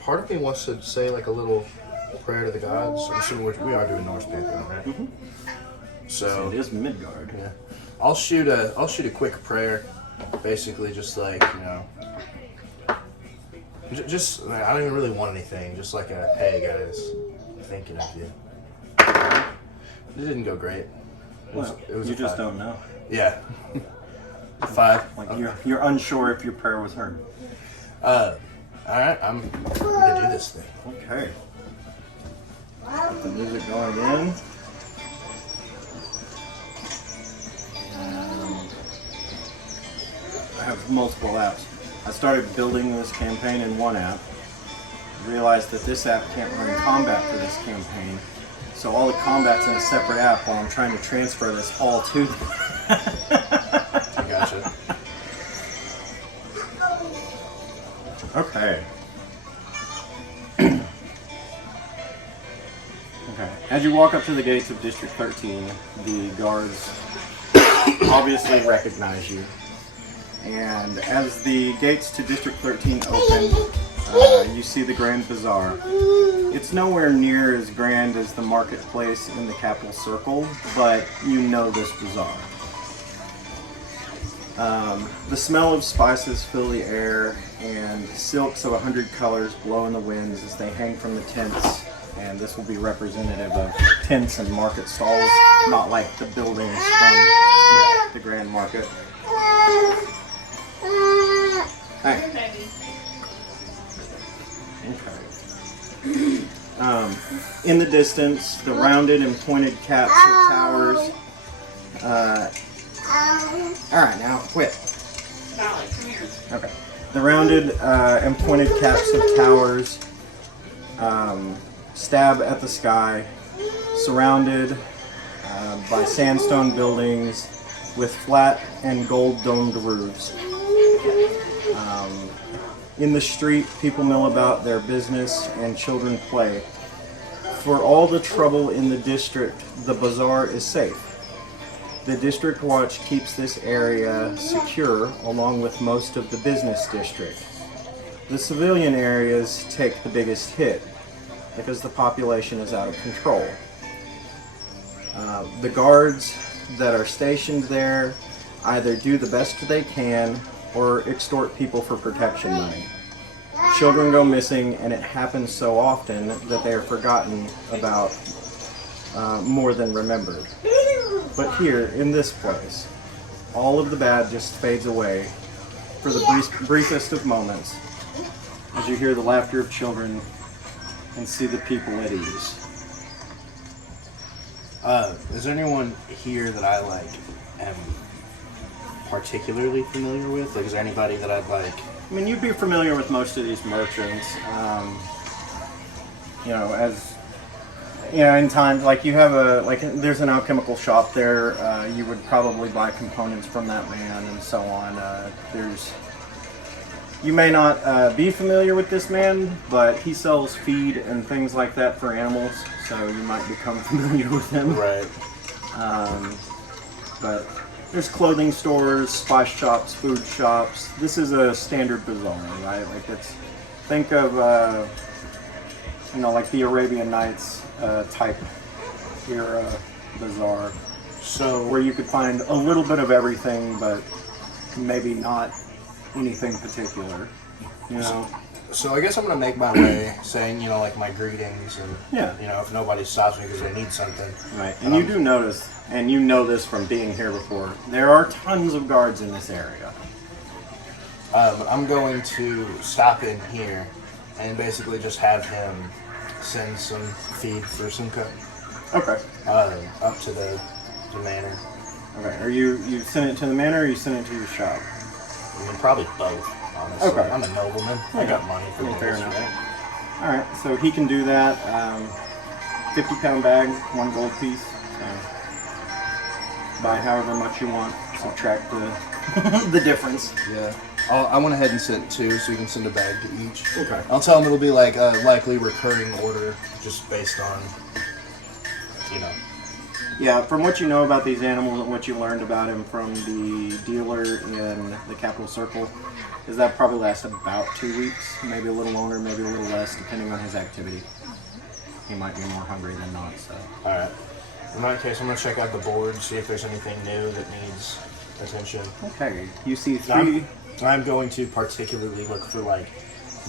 part of me wants to say like a little prayer to the gods. I'm assuming we are doing Norse Pantheon, right? Mm-hmm. So it is Midgard. Yeah. I'll shoot a quick prayer, basically just like, you know, just I don't even really want anything, just like a hey guys, thinking of you. It didn't go great. It was you just don't know. Yeah. 5. Like you're unsure if your prayer was heard. Alright, I'm gonna do this thing. Okay. Get the music going again. I have multiple apps. I started building this campaign in one app. Realized that this app can't run combat for this campaign. So all the combat's in a separate app while I'm trying to transfer this all to them. I gotcha. Okay. Okay. As you walk up to the gates of District 13, the guards obviously recognize you. And as the gates to District 13 open, you see the Grand Bazaar. It's nowhere near as grand as the marketplace in the capital circle, but you know this bazaar. The smell of spices fill the air, and silks of 100 colors blow in the winds as they hang from the tents. And this will be representative of tents and market stalls, not like the buildings from the Grand Market. Hi. Okay. In the distance, the rounded and pointed caps of towers. Alright, now quit. Dolly, come here. Okay. The rounded and pointed caps of towers stab at the sky, surrounded by sandstone buildings with flat and gold-domed roofs. In the street, people mill about their business and children play. For all the trouble in the district, the bazaar is safe. The district watch keeps this area secure along with most of the business district. The civilian areas take the biggest hit because the population is out of control. The guards that are stationed there either do the best they can or extort people for protection money. Children go missing, and it happens so often that they are forgotten about more than remembered. But here, in this place, all of the bad just fades away for the briefest of moments as you hear the laughter of children and see the people at ease. Is there anyone here that I am particularly familiar with? Like, is there anybody that I'd like? I mean, you'd be familiar with most of these merchants. In time, like you have there's an alchemical shop there. You would probably buy components from that man and so on. You may not be familiar with this man, but he sells feed and things like that for animals, so you might become familiar with him. Right. But there's clothing stores, spice shops, food shops. This is a standard bazaar, right? Like think of, like the Arabian Nights type era bazaar. So where you could find a little bit of everything, but maybe not anything particular, you know. So I guess I'm gonna make my way, saying like my greetings, and yeah, if nobody stops me because they need something. Right, and you do notice, and you know this from being here before, there are tons of guards in this area. But I'm going to stop in here and basically just have him send some feed for some cook. Okay. Up to the manor. Okay. Are you send it to the manor, or you send it to your shop? I mean, probably both. Honestly, okay. I'm a nobleman. I got money for this. Fair enough. Right? All right. So he can do that. 50-pound bag, 1 gold piece. So buy however much you want. Subtract the difference. Yeah. I went ahead and sent 2, so you can send a bag to each. Okay. I'll tell them it'll be like a likely recurring order, just based on, Yeah, from what you know about these animals and what you learned about him from the dealer in the capital circle, is that probably lasts about 2 weeks, maybe a little longer, maybe a little less, depending on his activity. He might be more hungry than not, so. Alright. In that case, I'm going to check out the board, see if there's anything new that needs attention. Okay, you see three... I'm going to particularly look for, like,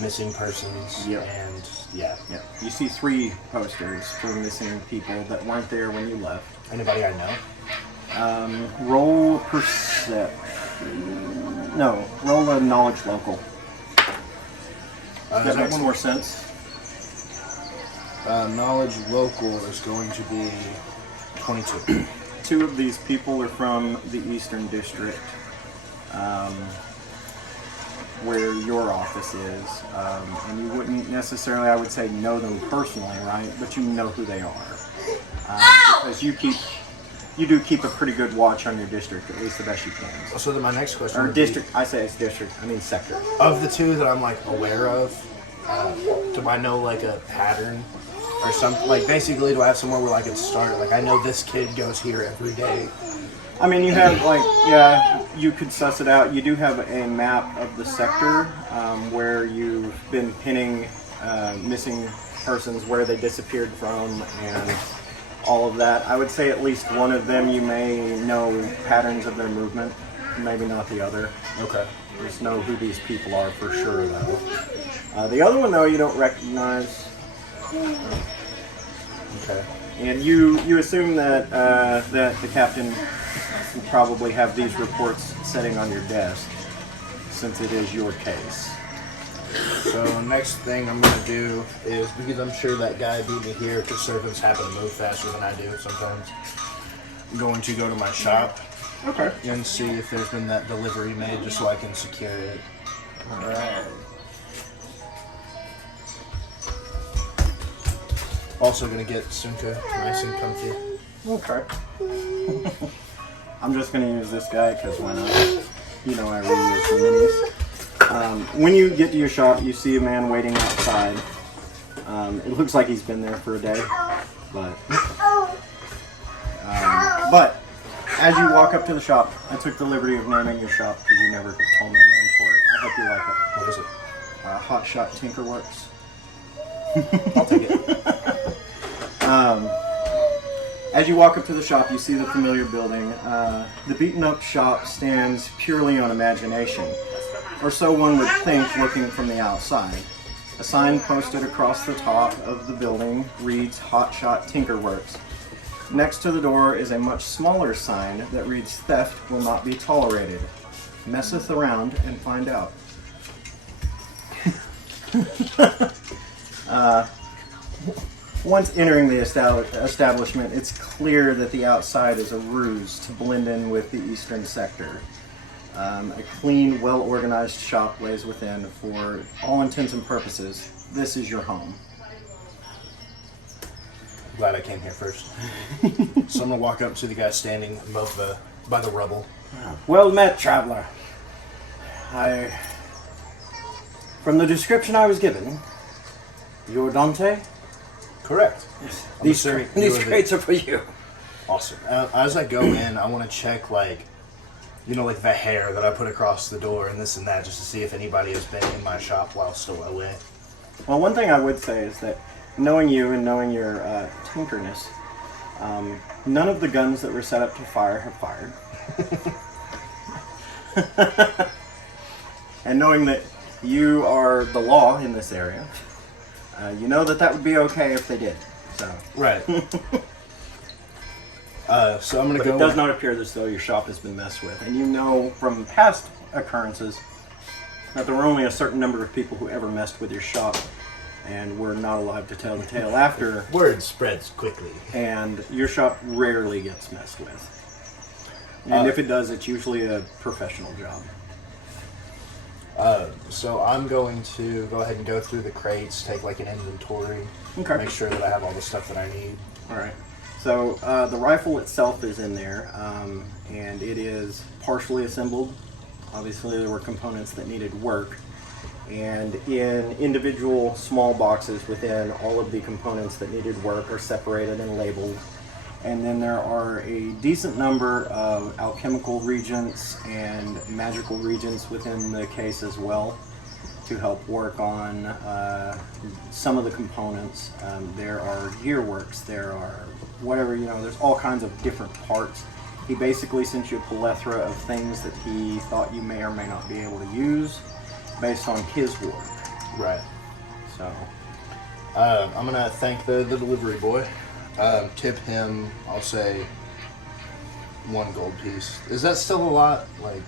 missing persons Yep. and, yeah. Yeah, you see 3 posters for missing people that weren't there when you left. Anybody I know? Roll perception. No, roll a knowledge local. That makes more sense. Knowledge local is going to be 22. 2 of these people are from the Eastern District, where your office is, and you wouldn't necessarily, I would say, know them personally, right? But you know who they are, because you do keep a pretty good watch on your district, at least the best you can. So then my next question Or would district, I say it's district, I mean sector. be, of the 2 that I'm, like, aware of, do I know, like, a pattern? Or something, like, basically, do I have somewhere where I could start? Like, I know this kid goes here every day. I mean, you have, like, yeah, you could suss it out. You do have a map of the sector where you've been pinning missing persons, where they disappeared from, and all of that. I would say at least one of them you may know patterns of their movement, maybe not the other. Okay. Just know who these people are for sure, though. The other one, though, you don't recognize. Okay. And you assume that that the captain will probably have these reports sitting on your desk, since it is your case. So next thing I'm going to do is, because I'm sure that guy beat me here because servants happen to move faster than I do sometimes, I'm going to go to my shop Okay. and see if there's been that delivery made just so I can secure it. Alright. Also going to get Sunka nice and comfy. Okay. I'm just going to use this guy because why not? You know I reuse the minis. When you get to your shop, you see a man waiting outside. It looks like he's been there for a day, but as you walk up to the shop, I took the liberty of naming your shop because you never told me a name for it. I hope you like it. What is it? Hot Shot Tinkerworks. I'll take it. As you walk up to the shop, you see the familiar building. The beaten-up shop stands purely on imagination, or so one would think looking from the outside. A sign posted across the top of the building reads Hot Shot Tinkerworks. Next to the door is a much smaller sign that reads Theft will not be tolerated. Messeth around and find out. Once entering the establishment, it's clear that the outside is a ruse to blend in with the eastern sector. A clean, well-organized shop lays within. For all intents and purposes, this is your home. Glad I came here first. So I'm going to walk up to the guy standing above by the rubble. Well met, traveler. From the description I was given, you're Donte? Correct. These crates are for you. Awesome. As I go in, I want to check, like, you know, like the hair that I put across the door and this and that, just to see if anybody has been in my shop while still away. Well, one thing I would say is that knowing you and knowing your tinkerness, none of the guns that were set up to fire have fired. And knowing that you are the law in this area, you know that would be okay if they did. So. Right. So I'm going to But go... it does not appear as though your shop has been messed with. And you know from past occurrences that there were only a certain number of people who ever messed with your shop and were not alive to tell the tale after. Word spreads quickly. And your shop rarely gets messed with. And if it does, it's usually a professional job. So I'm going to go ahead and go through the crates, take like an inventory, Okay. make sure that I have all the stuff that I need. All right. So the rifle itself is in there, and it is partially assembled. Obviously, there were components that needed work. And in individual small boxes within, all of the components that needed work are separated and labeled. And then there are a decent number of alchemical regents and magical regents within the case as well to help work on some of the components. There are gearworks, there are whatever, there's all kinds of different parts. He basically sent you a plethora of things that he thought you may or may not be able to use based on his work. Right. So, I'm going to thank the delivery boy. Tip him, I'll say, 1 gold piece. Is that still a lot? Like,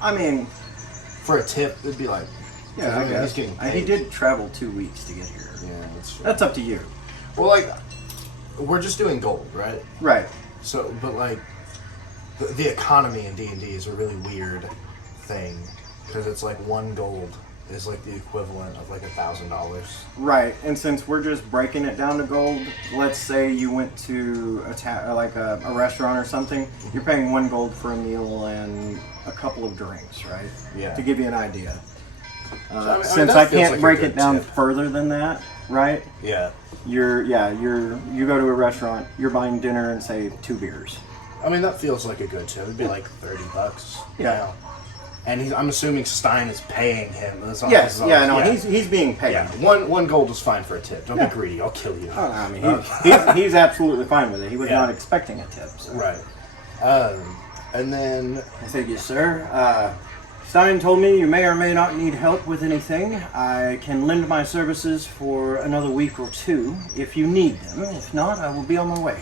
I mean, for a tip, it'd be like, yeah, I guess. He's getting paid. He did travel 2 weeks to get here. Yeah, that's true. That's up to you. Well, like, we're just doing gold, right? Right. So, but like, the economy in D&D is a really weird thing, because it's like 1 gold is like the equivalent of like $1,000. Right, and since we're just breaking it down to gold, let's say you went to a restaurant or something, you're paying 1 gold for a meal and a couple of drinks, right? Yeah. To give you an idea. So, since that I feels can't like a break good it down tip. further than that, right? Yeah. You go to a restaurant, you're buying dinner and say 2 beers. I mean, that feels like a good tip. It'd be like $30. Yeah. And I'm assuming Stein is paying him. Yes, he's being paid. Yeah, one gold is fine for a tip. Don't be greedy. I'll kill you. Oh, I mean, he's absolutely fine with it. He was not expecting a tip. So. Right. And then I said, yes, sir. Stein told me you may or may not need help with anything. I can lend my services for another week or 2 if you need them. If not, I will be on my way.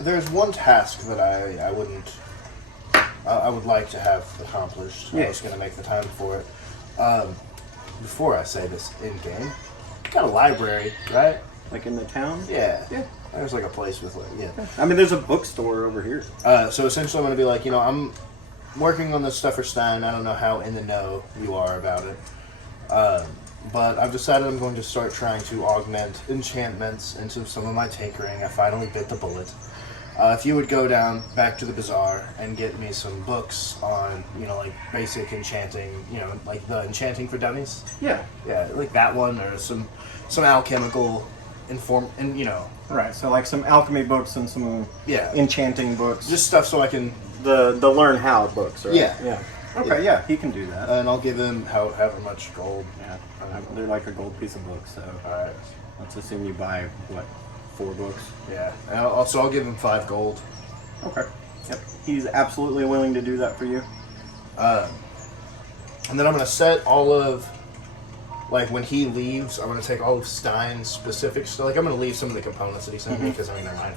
there's one task that I would like to have accomplished. Yeah. I was going to make the time for it. Before I say this in game, got a library, right? Like in the town? Yeah. Yeah. There's like a place with I mean, there's a bookstore over here. So essentially, I'm going to be like, I'm working on this stuff for Stein. I don't know how in the know you are about it. But I've decided I'm going to start trying to augment enchantments into some of my tinkering. I finally bit the bullet. If you would go down back to the bazaar and get me some books on, like basic enchanting, like the enchanting for dummies. Yeah. Yeah, like that one, or some alchemical Right, so like some alchemy books and some enchanting books. just stuff so I can. The learn how books, right? Yeah. Yeah. Okay, yeah, he can do that. And I'll give him however much gold. Yeah, they're like a gold piece of books, so Alright. let's assume you buy, 4 books? Yeah. And I'll give him 5 gold. Okay. Yep. He's absolutely willing to do that for you. And then I'm going to set all of, when he leaves, I'm going to take all of Stein's specific stuff. I'm going to leave some of the components that he sent me, because, they're mine.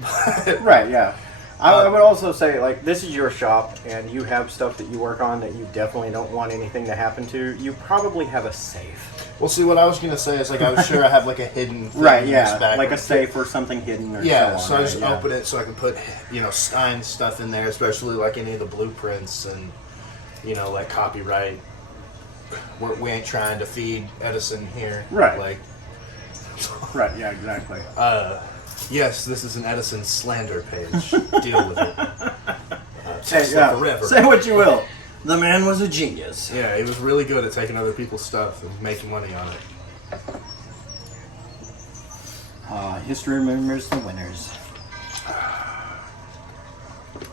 But, Right, yeah. I would also say, this is your shop, and you have stuff that you work on that you definitely don't want anything to happen to. You probably have a safe. well, see, what I was going to say is, I was sure I have, a hidden thing Right, in yeah. this bag. Like a safe or something hidden or Yeah, so so on. I just right? open it so I can put, Stein's stuff in there, especially, any of the blueprints and, copyright. We ain't trying to feed Edison here. Right. Right, yeah, exactly. Yes, this is an Edison slander page. Deal with it. Forever. Say what you will. The man was a genius. Yeah, he was really good at taking other people's stuff and making money on it. History remembers the winners.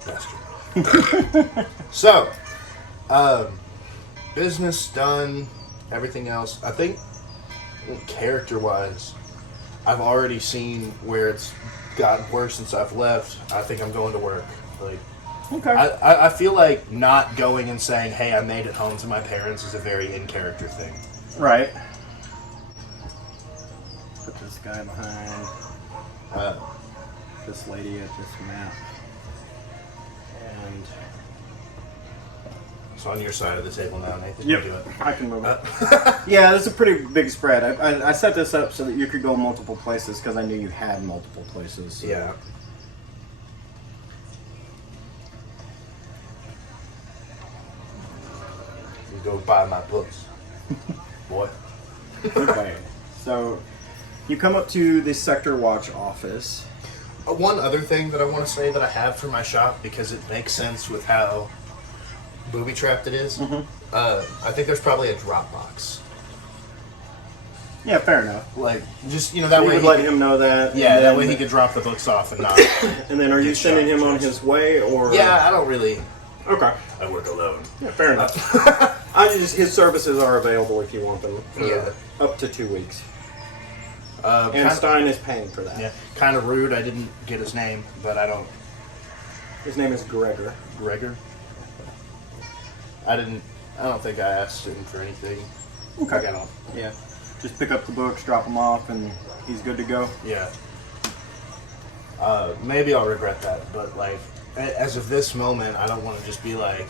Bastard. So, business done, everything else. I think, character-wise, I've already seen where it's gotten worse since I've left. I think I'm going to work. Okay. I feel like not going and saying, hey, I made it home to my parents is a very in-character thing. Right. Put this guy behind this lady at this map. And it's on your side of the table now, Nathan. yep, You do it. I can move it. Yeah, this is a pretty big spread. I set this up so that you could go multiple places because I knew you had multiple places. So. Yeah. You go buy my books, boy. Okay. So you come up to the Sector Watch office. One other thing that I want to say that I have for my shop, because it makes sense with how booby-trapped it is, I think there's probably a drop box. Yeah, fair enough. Like, just, you know, that So you way would let him know that. Yeah, and that then- way he could drop the books off and not... And then are you sending him on his way, or... Yeah, I don't really... Okay. I work alone. Yeah, fair enough. His services are available if you want them for up to 2 weeks. And Stein is paying for that. Yeah, kind of rude. I didn't get his name, but I don't... His name is Gregor. Gregor? I don't think I asked him for anything. Okay. Like, I don't... Yeah. Just pick up the books, drop them off, and he's good to go. Yeah. Maybe I'll regret that, but, like, as of this moment, I don't want to just be like,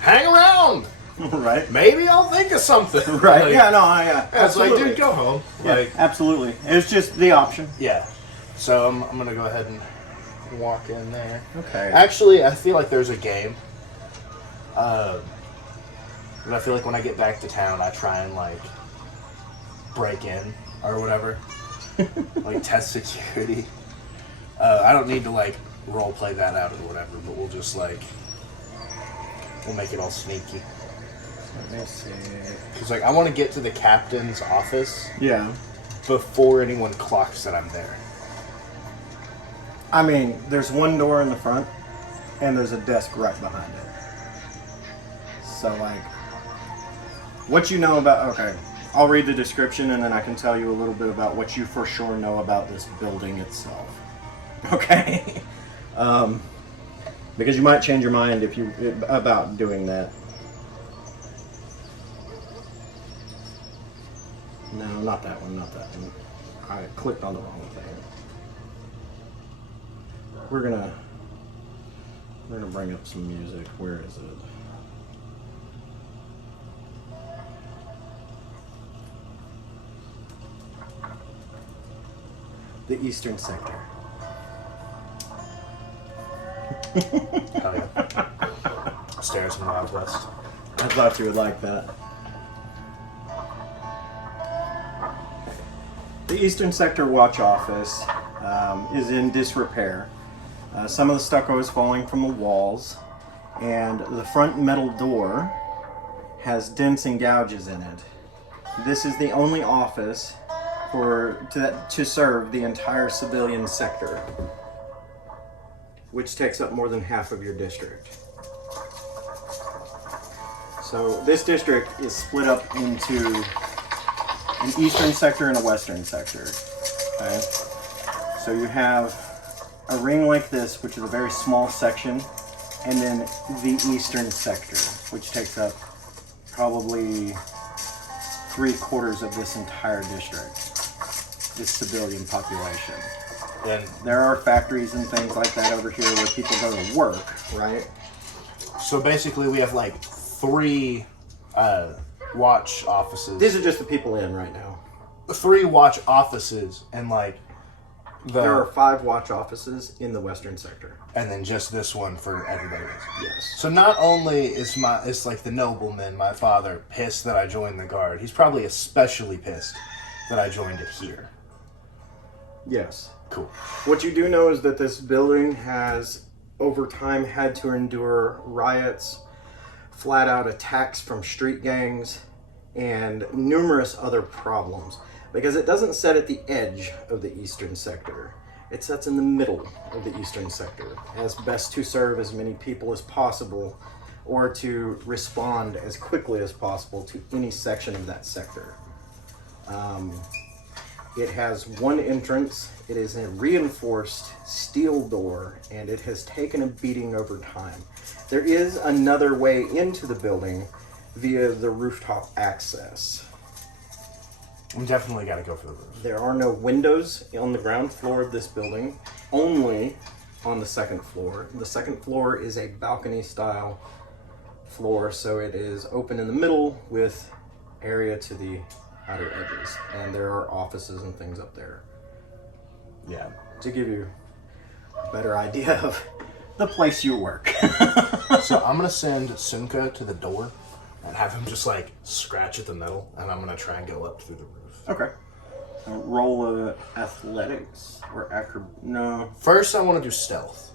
hang around! Right. Maybe I'll think of something. Right. Like, Yeah, no, it's like, dude, go home. Yeah, Like, absolutely. It's just the option. yeah. So I'm going to go ahead and walk in there. Okay. Actually, I feel like there's a game. But I feel like when I get back to town, I try and, like, break in or whatever. Like, test security. I don't need to, like, role play that out or whatever, but we'll just, like, we'll make it all sneaky. Let me see. Because, like, I want to get to the captain's office Yeah. before anyone clocks that I'm there. I mean, there's one door in the front, and there's a desk right behind it. So, like, what you know about... Okay, I'll read the description, and then I can tell you a little bit about what you for sure know about this building itself. Okay? Because you might change your mind about doing that. No, not that one, not that one. I clicked on the wrong thing. We're gonna bring up some music. Where is it? The Eastern Sector. Hell yeah. Stairs in the Wild West. I thought you would like that. The Eastern Sector Watch Office is in disrepair. Some of the stucco is falling from the walls, and the front metal door has dents and gouges in it. This is the only office to serve the entire civilian sector, which takes up more than half of your district. So this district is split up into an eastern sector and a western sector. Okay? So you have a ring like this, which is a very small section, and then the eastern sector, which takes up probably 3/4 of this entire district, this civilian population. And There are factories and things like that over here where people go to work, right? so basically we have like 3 watch offices. These are just the people in right now. 3 watch offices and like There are 5 watch offices in the western sector. and then just this one for everybody else. Yes. So not only is it's like the nobleman, my father, pissed that I joined the guard, he's probably especially pissed that I joined it here. Yes. Cool. What you do know is that this building has, over time, had to endure riots, flat-out attacks from street gangs, and numerous other problems. Because it doesn't set at the edge of the eastern sector. It sets in the middle of the eastern sector, as best to serve as many people as possible, or to respond as quickly as possible to any section of that sector. It has one entrance. It is a reinforced steel door, and it has taken a beating over time. There is another way into the building via the rooftop access. We definitely got to go for the roof. There are no windows on the ground floor of this building, only on the second floor. The second floor is a balcony-style floor, so it is open in the middle with area to the outer edges, and there are offices and things up there. Yeah. To give you a better idea of the place you work. So I'm going to send Sunka to the door and have him just like scratch at the metal, and I'm going to try and go up through the roof. Okay. Roll athletics or no. First, I want to do stealth.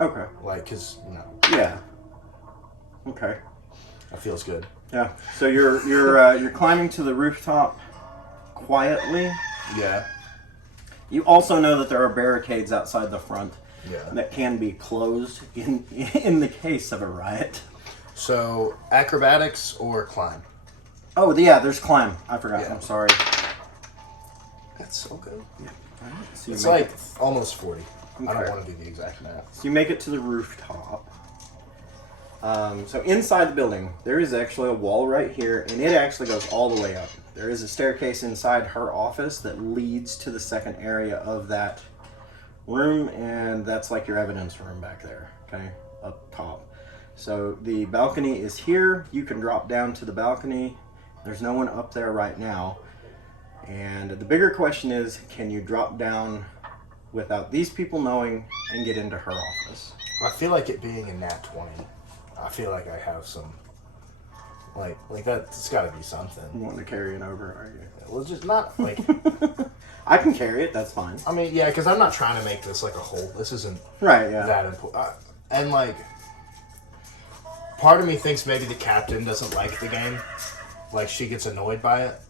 Okay. Like, because, Yeah. Okay. that feels good. Yeah. So you're climbing to the rooftop quietly. Yeah. You also know that there are barricades outside the front Yeah. that can be closed in the case of a riot. So, acrobatics or climb? Oh, yeah, there's climb. I forgot. Yeah. I'm sorry. That's so good. Yeah. So you It's make like it, almost 40. I Okay. don't want to do the exact math. so you make it to the rooftop. So inside the building, there is actually a wall right here, and it actually goes all the way up. There is a staircase inside her office that leads to the second area of that room, and that's like your evidence room back there, okay, up top. So the balcony is here. You can drop down to the balcony. There's no one up there right now. And the bigger question is, can you drop down without these people knowing and get into her office? I feel like it being a nat 20. I feel like I have some, like that's got to be something. You want to carry it over, are you? Well, just not like. I can carry it, that's fine. I mean, yeah, because I'm not trying to make this like a whole. This isn't Right, yeah. that important. And like, part of me thinks maybe the captain doesn't like the game. Like, she gets annoyed by it.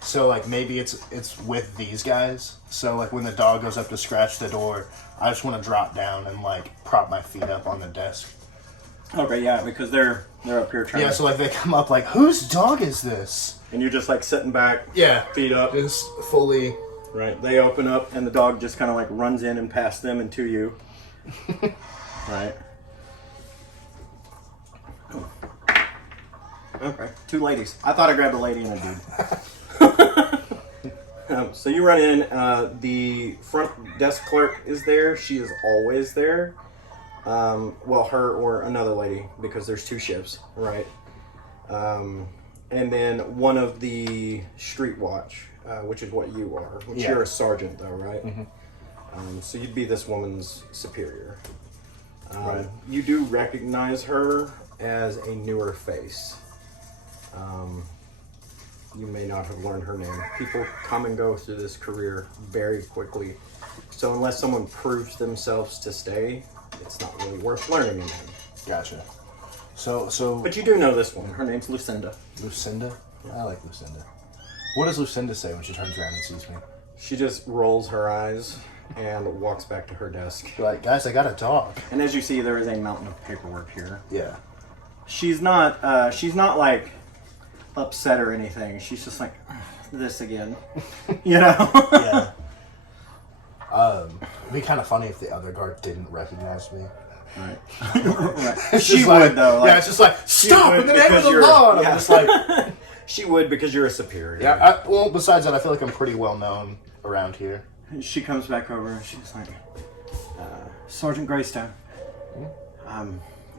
So like maybe it's with these guys. So like when the dog goes up to scratch the door, I just want to drop down and like prop my feet up on the desk. Okay, yeah, because they're up here trying Yeah, to... so like they come up like, whose dog is this? And you're just like sitting back, Yeah, feet up. just fully. Right, they open up and the dog just kind of like runs in and past them and to you. Right. Okay, 2 ladies. I thought I grabbed a lady and a dude. So you run in, the front desk clerk is there. She is always there. Well, her or another lady, because there's 2 shifts, right? And then one of the street watch, which is what you are. Which Yeah. You're a sergeant, though, right? Mm-hmm. So you'd be this woman's superior. Right. You do recognize her as a newer face. You may not have learned her name. People come and go through this career very quickly. So unless someone proves themselves to stay, it's not really worth learning a name. Gotcha. So But you do know this one. Her name's Lucinda. Lucinda? I like Lucinda. What does Lucinda say when she turns around and sees me? She just rolls her eyes and walks back to her desk. Be like, guys, I got a dog. And as you see, there is a mountain of paperwork here. Yeah. She's not like upset or anything. She's just like, this again. You know? Yeah. It'd be kind of funny if the other guard didn't recognize me. Right. It's She just would, like, though. Like, yeah, it's just like, stop would in the name of because the you're- law. And yeah. I'm just like, she would because you're a superior. yeah. Well, besides that, I feel like I'm pretty well known around here. She comes back over and she's like, Sergeant Graystone,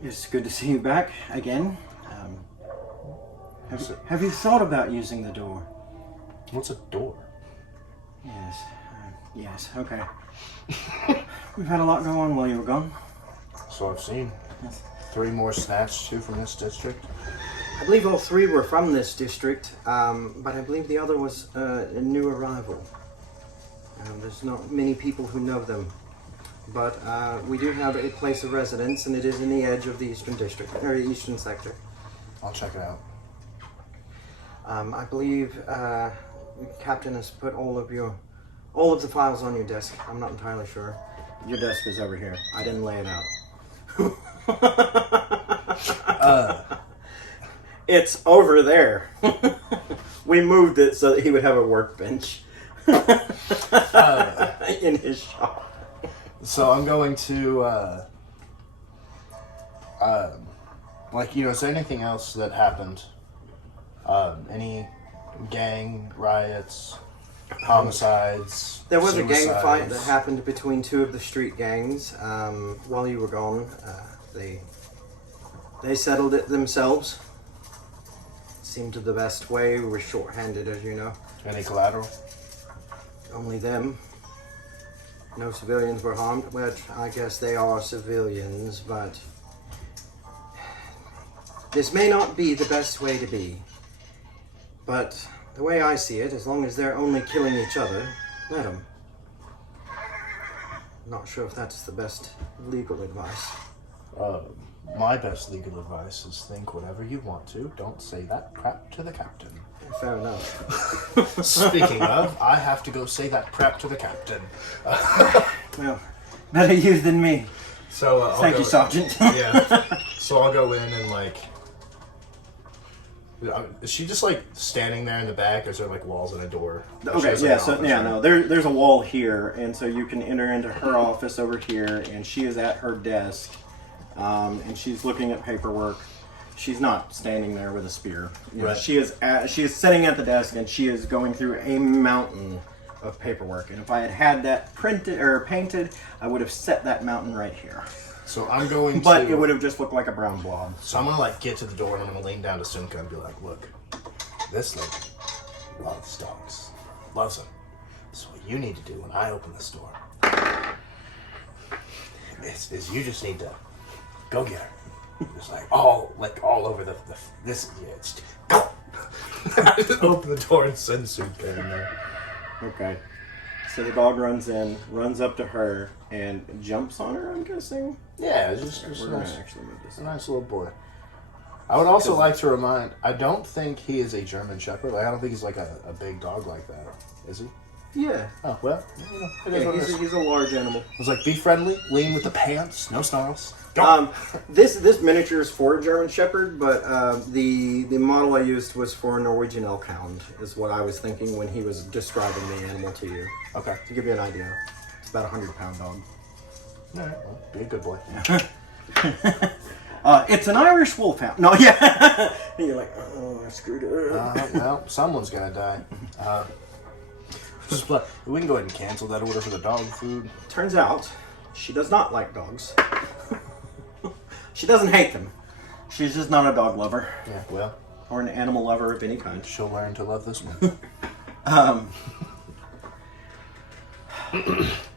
it's good to see you back again. Have you thought about using the door? What's a door? Yes. Yes, okay. We've had a lot go on while you were gone. So I've seen. Yes. 3 more snatched, 2 from this district. I believe all 3 were from this district, but I believe the other was a new arrival. There's not many people who know them, but we do have a place of residence, and it is in the edge of the eastern district, or the eastern sector. I'll check it out. I believe the captain has put all of the files on your desk. I'm not entirely sure. Your desk is over here. I didn't lay it out. It's over there. We moved it so that he would have a workbench in his shop. So I'm going to, is there anything else that happened? Any gang riots, homicides? There was a gang fight suicides? that happened between 2 of the street gangs while you were gone. They settled it themselves. Seemed the best way. We were short-handed, as you know. Any collateral? Only them. No civilians were harmed, which I guess they are civilians, but this may not be the best way to be. But the way I see it, as long as they're only killing each other, let them. Not sure if that's the best legal advice. My best legal advice is think whatever you want to. Don't say that crap to the captain. Fair enough. Speaking of, I have to go say that crap to the captain. Well, better you than me. So Thank you, Sergeant. Yeah. So I'll go in and like. Is she just like standing there in the back, or is there like walls and a door? Okay, yeah, so yeah, no, there's a wall here, and so you can enter into her office over here, and she is at her desk, and she's looking at paperwork. She's not standing there with a spear. You know, Right. she is sitting at the desk, and she is going through a mountain of paperwork. And if I had that printed or painted, I would have set that mountain right here. So I'm going But to. it would have just looked like a brown blob. So I'm gonna like get to the door and I'm gonna lean down to Simka and be like, "Look, this lady loves dogs, loves them. So what you need to do when I open this door is you just need to go get her, just like all over the this. Yeah, it's go." I just open the door and send Simka in there. Okay. So the dog runs in, runs up to her, and jumps on her, I'm guessing. Yeah, it's just We're a going nice, to actually move this a up. nice little boy. I would also like to remind, I don't think he is a German Shepherd. Like, I don't think he's like a big dog like that. Is he? Yeah. Oh, well, you know, it is what it is. He's a large animal. I was like, be friendly, lean with the pants, no snarls. Go! This miniature is for a German Shepherd, but the model I used was for a Norwegian Elk Hound, is what I was thinking when he was describing the animal to you. Okay. To give you an idea, it's about a 100-pound dog. All right, well, be a good boy. It's an Irish Wolfhound. No, yeah. And you're like, oh, I screwed up. Well, someone's gonna die. We can go ahead and cancel that order for the dog food. Turns out, she does not like dogs. She doesn't hate them. She's just not a dog lover. Yeah, well, Or an animal lover of any kind. she'll learn to love this one.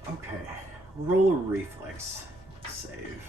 Okay. Roll a reflex save.